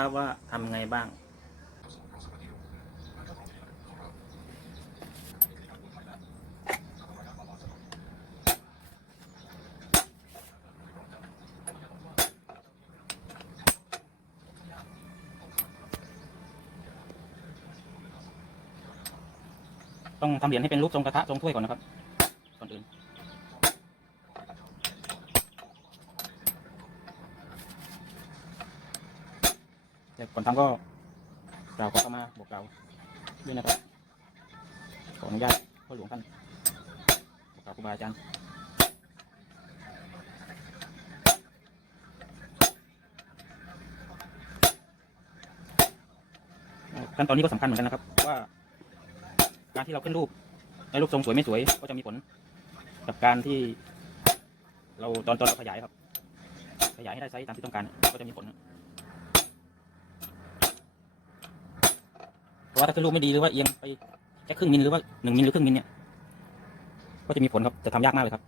ครับว่าทำไงบ้าง ต้องทำเหรียญให้เป็นรูปทรงกระทะทรงถ้วยก่อนนะครับ ก่อนทำก็กล่าวขอเข้ามาบอกกล่าวด้วยนะครับ ขออนุญาตพ่อหลวงท่านบอกกล่าวครูบาอาจารย์ขั้นตอนนี้ก็สำคัญเหมือนกันนะครับ ว่า การที่เราขึ้นรูปในรูปทรงสวยไม่สวย ก็จะมีผลกับการที่ เราตอนตอนเราขยายครับ ขยายให้ได้ไซส์ตามที่ต้องการก็จะมีผล เพราะ ว่าถ้าขึ้นรูปไม่ดีหรือว่าเอียงไปแค่ครึ่งมิลหรือว่าหนึ่งมิลหรือครึ่งมิลเนี่ย ก็จะมีผลครับจะทำยากมากเลยครับ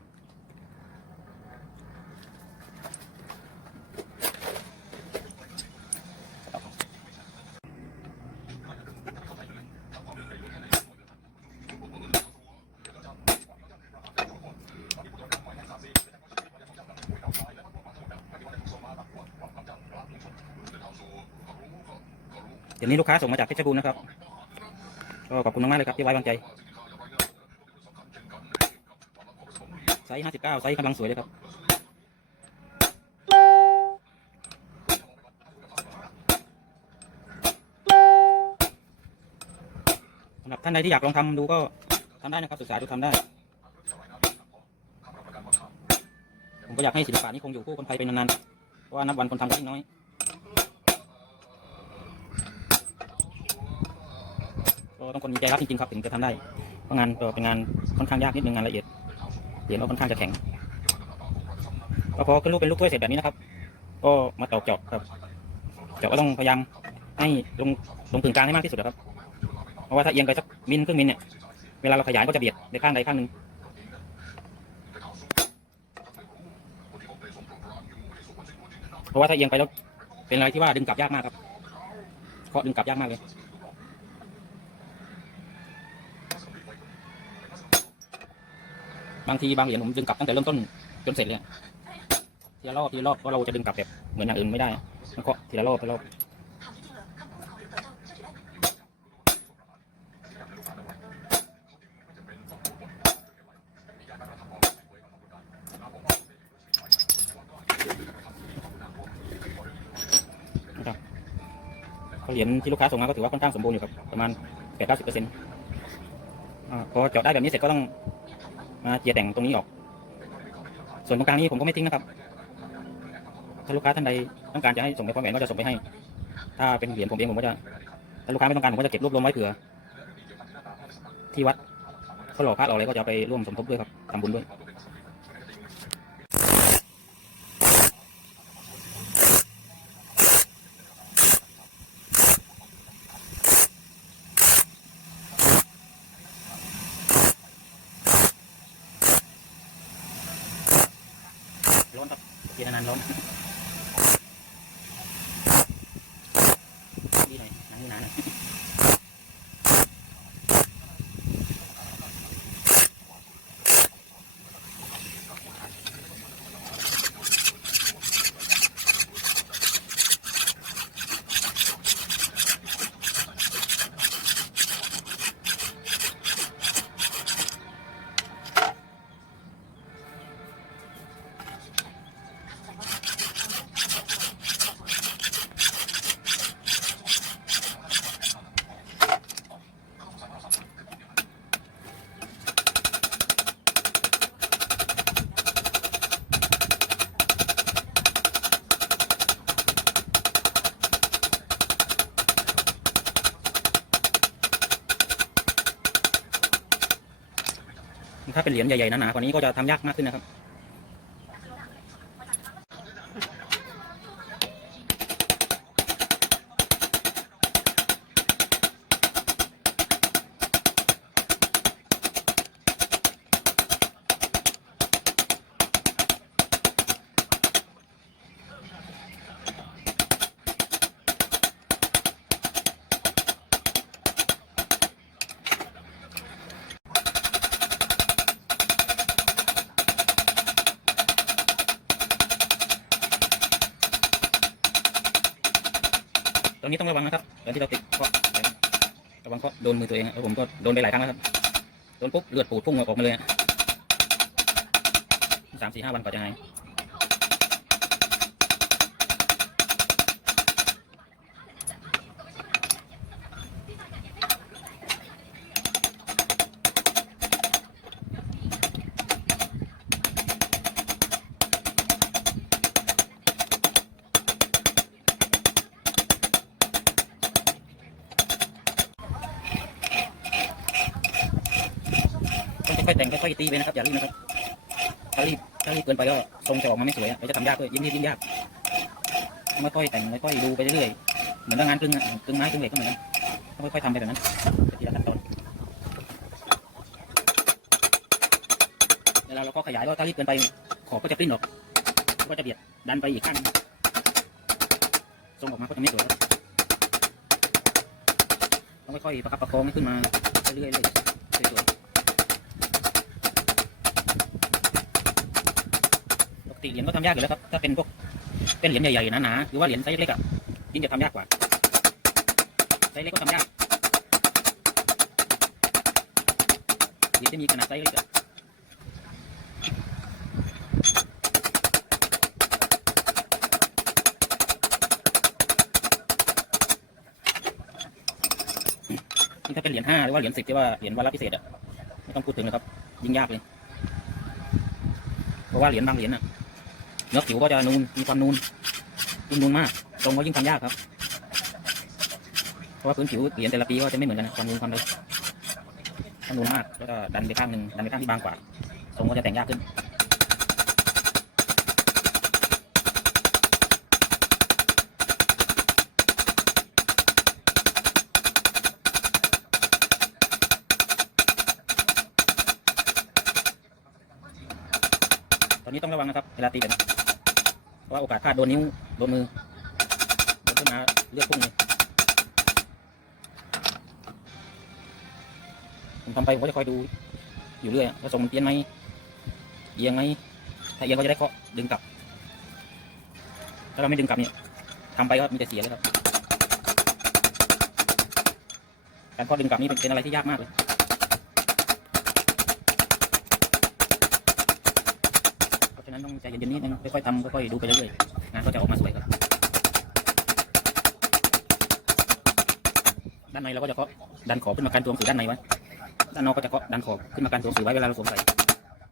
เดี๋ยวนี้ลูกค้าส่งมาจากเพชรบูรณ์นะครับ ก็ขอบคุณมากๆเลยครับที่ไว้วางใจไซส์59ไซส์กำลังสวยเลยครับสำหรับท่านใดที่อยากลองทำดูก็ทำได้นะครับศึกษาดูทำได้ ผมก็อยากให้ศิลปะนี้คงอยู่คู่คนไทยเป็นนานๆเพราะว่านับวันคนทำก็ยิ่งน้อย ต้องคนมีใจรักจริงๆครับถึงจะทำได้เพราะงานก็เป็นงานค่อนข้างยากนิดนึงงานละเอียดเหรียญก็ค่อนข้างจะแข็งก็พอขึ้นรูปเป็นลูกถ้วยเสร็จแบบนี้นะครับ ก็มาตอกเจาะครับ เจาะก็ต้องพยายามให้ลงลงกึ่งกลางให้มากที่สุดนะครับเพราะว่าถ้าเอียงไปสักมิลครึ่งมิลเนี่ยเวลาเราขยายก็จะเบียดไปข้างใดข้างหนึ่งเพราะว่าถ้าเอียงไปแล้วเป็นอะไรที่ว่าดึงกลับยากมากครับเคาะดึงกลับยากมากเลย บางทีบางเหรียญผมดึงกลับตั้งแต่เริ่มต้นจนเสร็จเลยทีละรอบทีละรอบเพราะเราจะดึงกลับแบบเหมือนอย่างอื่นไม่ได้มันก็ทีละรอบทีละรอบเหรียญที่ลูกค้าส่งมาก็ถือว่าค่อนข้างสมบูรณ์อยู่ครับประมาณแปดเก้าสิบเปอร์เซ็นต์พอเจาะได้แบบนี้เสร็จก็ต้อง มาเจียแต่งตรงนี้ออก ส่วนตรงกลางนี้ผมก็ไม่ทิ้งนะครับ ถ้าลูกค้าท่านใดต้องการจะให้ส่งไปพร้อมแหวนก็จะส่งไปให้ ถ้าเป็นเหรียญผมเองผมก็จะ ถ้าลูกค้าไม่ต้องการผมก็จะเก็บรวบรวมไว้เผื่อ ที่วัดเขาหล่อพระหล่ออะไรก็จะไปร่วมสมทบด้วยครับทำบุญด้วย เป็นเหรียญใหญ่ๆหนาๆกว่านี้ก็จะทำยากมากขึ้นนะครับ นมือตัวเองแล้วผมก็โดนไปหลายครั้งแล้วครับโดนปุ๊บเลือดปูดพุ่งออกมาเลยสามสี่ห้าวันกว่าจะหาย ค่อยๆแต่งค่อยๆตีไปนะครับอย่ารีบนะครับถ้ารีบถ้ารีบเกินไปก็ทรงจะออกมาไม่สวยอะเดี๋ยวจะทำยากเลยยิ่งรีบยิ่งยากต้องค่อยแต่งค่อยดูไปเรื่อยๆเหมือนงานกึ่งอะกึ่งไม้กึ่งเหล็กก็เหมือนกันต้องค่อยๆทำไปแบบนั้นทีละขั้นตอนเวลาเราก็ขยายก็ถ้ารีบเกินไปขอบก็จะปิ้นออกก็จะเบียดดันไปอีกข้างหนึ่งทรงออกมาก็จะไม่สวยต้องค่อยๆประคับประคองให้ขึ้นมาเรื่อยๆเรื่อยๆสวยๆ ติเหรียญก็ทำยากอยู่แล้วครับ ถ้าเป็นพวกเป็นเหรียญใหญ่ๆหนาๆหรือว่าเหรียญไซส์เล็กอะยิ่งจะทำยากกว่า ไซส์เล็กก็ทำยาก เหรียญที่มีขนาดไซส์เล็กอะนี่ถ้าเป็นเหรียญห้าหรือว่าเหรียญสิบที่ว่าเหรียญวาระพิเศษอะไม่ต้องพูดถึงเลยครับ ยิ่งยากเลย เพราะว่าเหรียญบางเหรียญอะ เนื้อผิวก็จะนูนมีความนูนยิ่งนูนมาก ตรงก็ยิ่งทำยากครับ เพราะว่าพื้นผิวเหรียญแต่ละปีก็จะไม่เหมือนกันนะความนูนความเลยถ้านูนมากแล้วก็ดันไปข้างหนึ่งดันไปข้างที่บางกว่าทรงก็จะแต่งยากขึ้นตอนนี้ต้องระวังนะครับเวลาตีแบบนี้ ว่าโอกาสพลาดโดนนิ้วโดนมือโดนขึ้นมาเลือดพุ่งเลยผมทำไปผมก็จะคอยดูอยู่เรื่อยว่าทรงมันเพี้ยนไหมเอียงไหมถ้าเอียงก็จะได้เคาะดึงกลับ ถ้าเราไม่ดึงกลับเนี่ยทำไปก็มีแต่เสียเลยครับการเคาะดึงกลับนี่เป็นอะไรที่ยากมากเลย นั้นต้องใจเย็นๆนิดนึงค่อยๆทำค่อยๆดูไปเรื่อยๆงานก็จะออกมาสวยครับด้านในเราก็จะเคาะดันขอบขึ้นมาการตัวหนังสือด้านในไว้ด้านนอกก็จะเคาะดันขอบขึ้นมาการตัวหนังสือไว้เวลาเราสวมใส่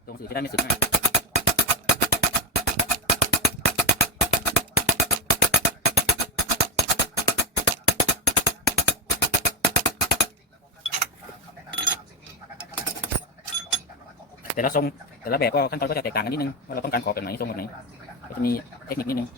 ตัวหนังสือจะได้ไม่สึกง่ายแต่ละทรง แต่ละแบบก็ขั้นตอนก็จะแตกต่างกันนิดนึงว่าเราต้องการขอบแบบไหนทรงแบบไหนก็จะมีเทคนิคนิดนึง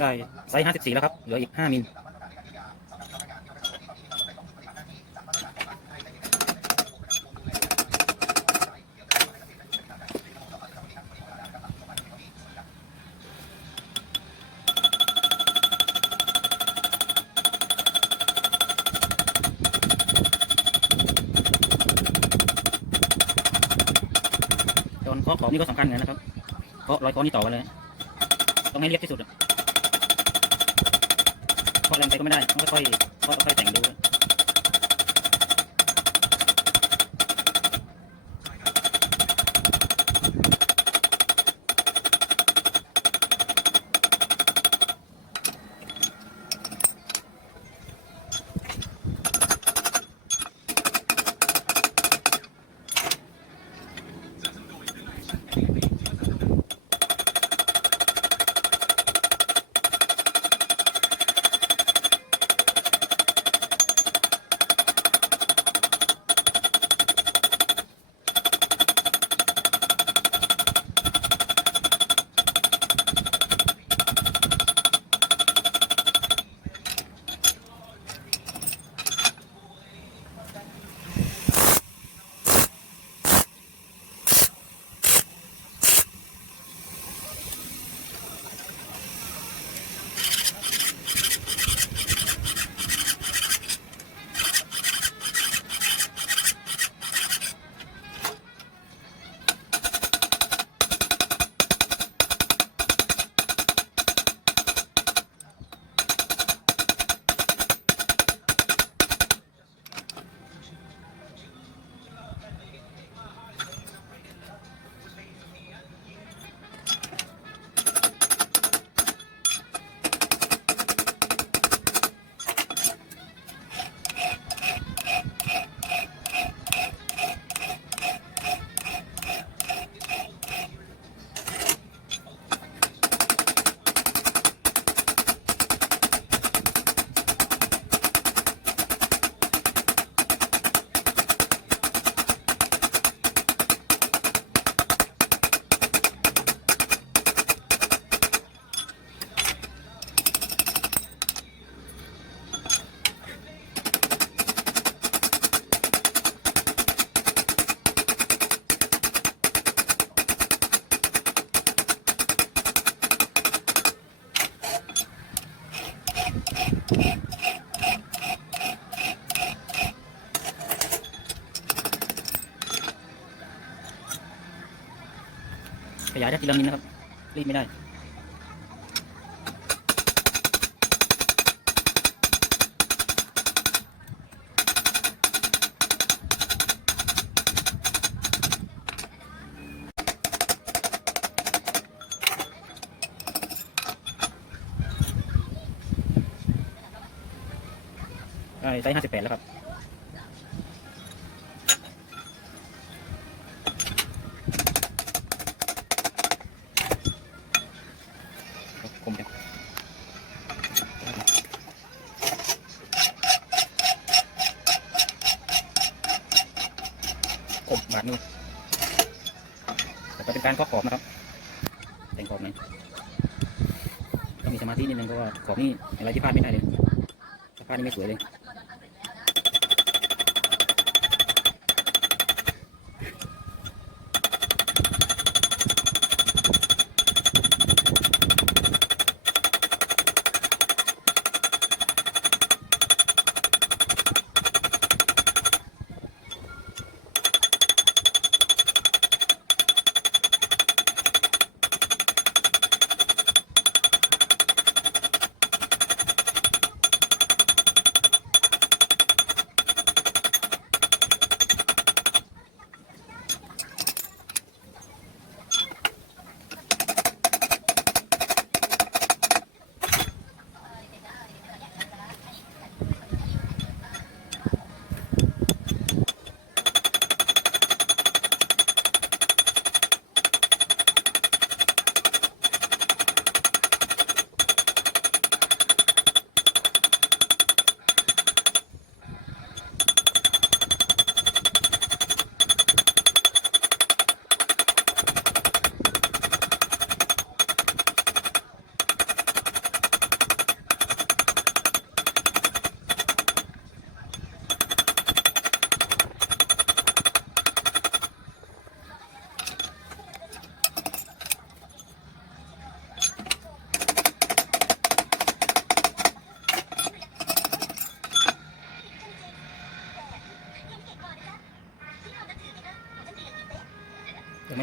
ได้ไซส์54 แล้วครับ เหลืออีก 5 มิล ตอนเคาะขอบนี่ก็สำคัญเหมือนกันนะครับ เคาะร้อนี้ต่อกันเลย ต้องให้เรียบที่สุดเพราะแรงไปก็ไม่ได้ต้องค่อยๆค่อยๆแต่งดู ยายได้ทีละมิลนะครับ รีบไม่ได้ได้ไซส์ห้าสิบแปดแล้วครับ ขอ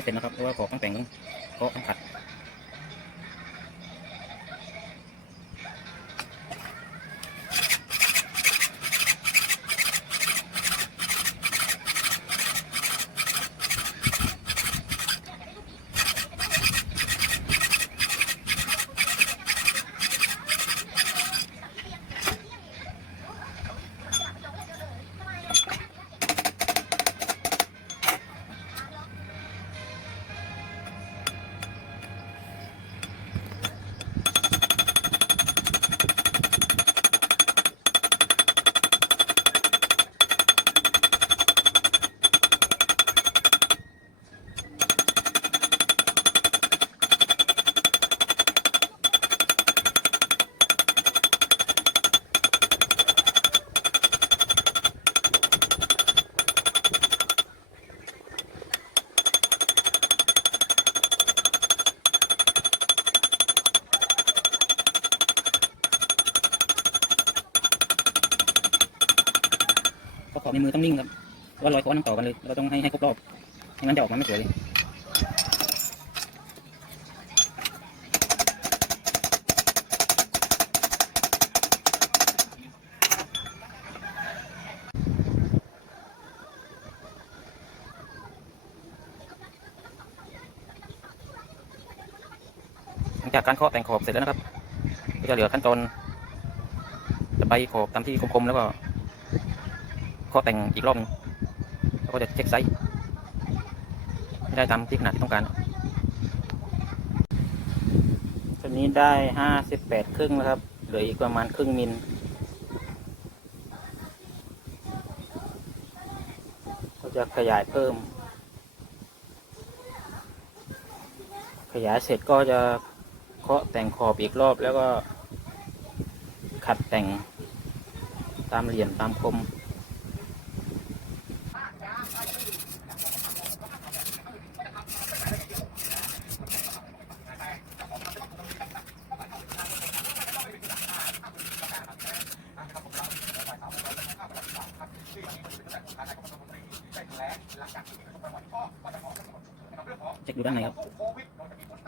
เป็นนะครับเพราะว่าขอบต้องแต่งก็ต้องขัด ในมือต้องนิ่งครับว่ารอยค้อนต้องต่อกันเลย เราต้องให้ให้ครบรอบไม่งั้นจะออกมาไม่สวยเลยหลังจากการเคาะแต่งขอบเสร็จแล้วนะครับ ก็จะเหลือขั้นตอนจะไปขอบตามที่คมๆแล้วก็ เคาแต่งอีกรอบนึงแล้วก็จะเช็คไซส์ได้ตามที่ขนาดที่ต้องการตัวนี้ได้ห้าสิบแปดครึ่งแล้วครับ เหลืออีกประมาณครึ่งมิลก็จะขยายเพิ่ม ขยายเสร็จก็จะเคาะแต่งขอบอีกรอบแล้วก็ขัดแต่งตามเหลี่ยมตามคม เช็คดูด้านในครับ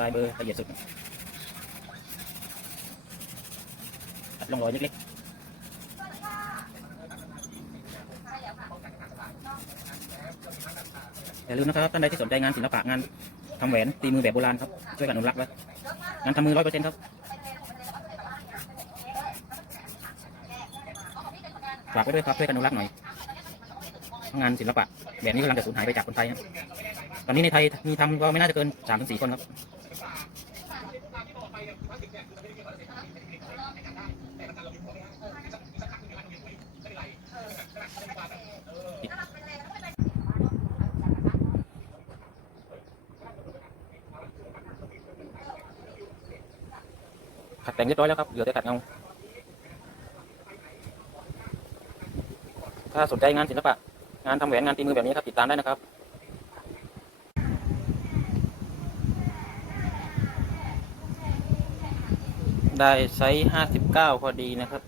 รายเบอร์ละเอียดสุดตัดร่องรอยเล็กๆอย่าลืมนะครับท่านใดที่สนใจงานศิลปะงานทำแหวนตีมือแบบโบราณครับช่วยกันอนุรักษ์ไว้งานทำมือร้อยเปอร์เซ็นต์ครับฝากไว้ด้วยครับช่วยกันอนุรักษ์หน่อยงานศิลปะแบบนี้กำลังจะสูญหายไปจากคนไทยครับตอนนี้ในไทยมีทำก็ไม่น่าจะเกินสามถึงสี่คนครับ แต่งเรียบร้อยแล้วครับเหลือแต่ขัดเงาถ้าสนใจงานศิลปะ งานทำแหวนงานตีมือแบบนี้ครับติดตามได้นะครับได้ไซส์ห้าสิบเก้าพอดีนะครับ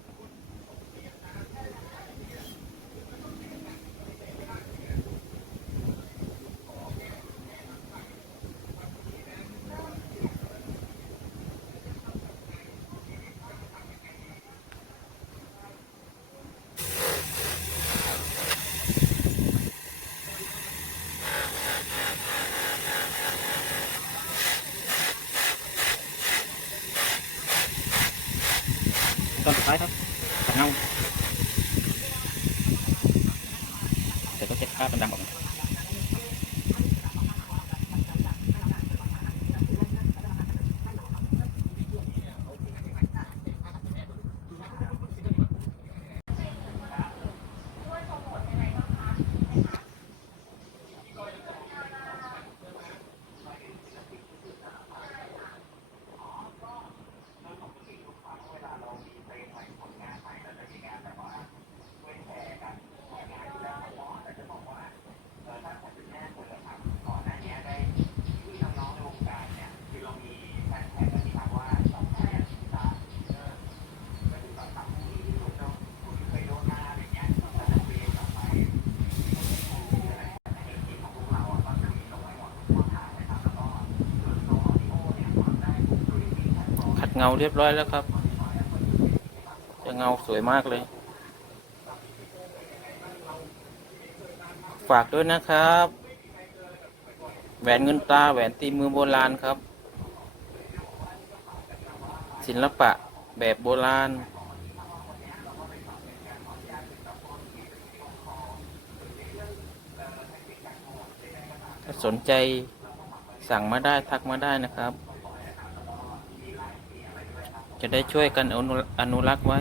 ตอนสุดท้ายครับขัด เงาเช็ดคราบดำๆออกนะขัดเงาเรียบร้อยแล้วครับ จะเงาสวยมากเลย ฝากด้วยนะครับ แหวนเงินตาแหวนตีมือโบราณครับ ศิลปะแบบโบราณถ้าสนใจสั่งมาได้ทักมาได้นะครับ จะได้ช่วยกันอนุรักษ์ไว้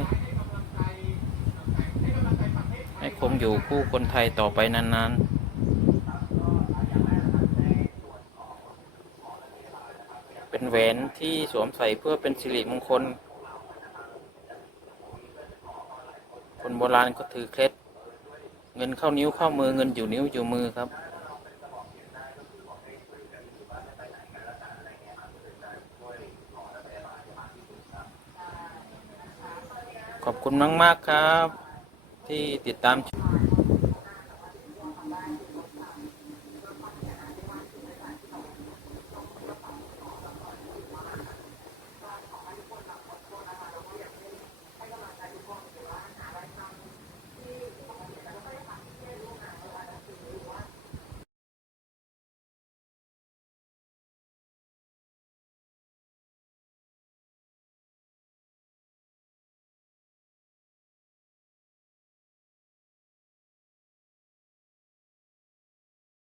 ให้คงอยู่คู่คนไทยต่อไปนานๆเป็นแหวนที่สวมใส่เพื่อเป็นสิริมงคล คนโบราณก็ถือเคล็ด เงินเข้านิ้วเข้ามือเงินอยู่นิ้วอยู่มือครับ ขอบคุณมาก ๆ ครับ ที่ติดตามชม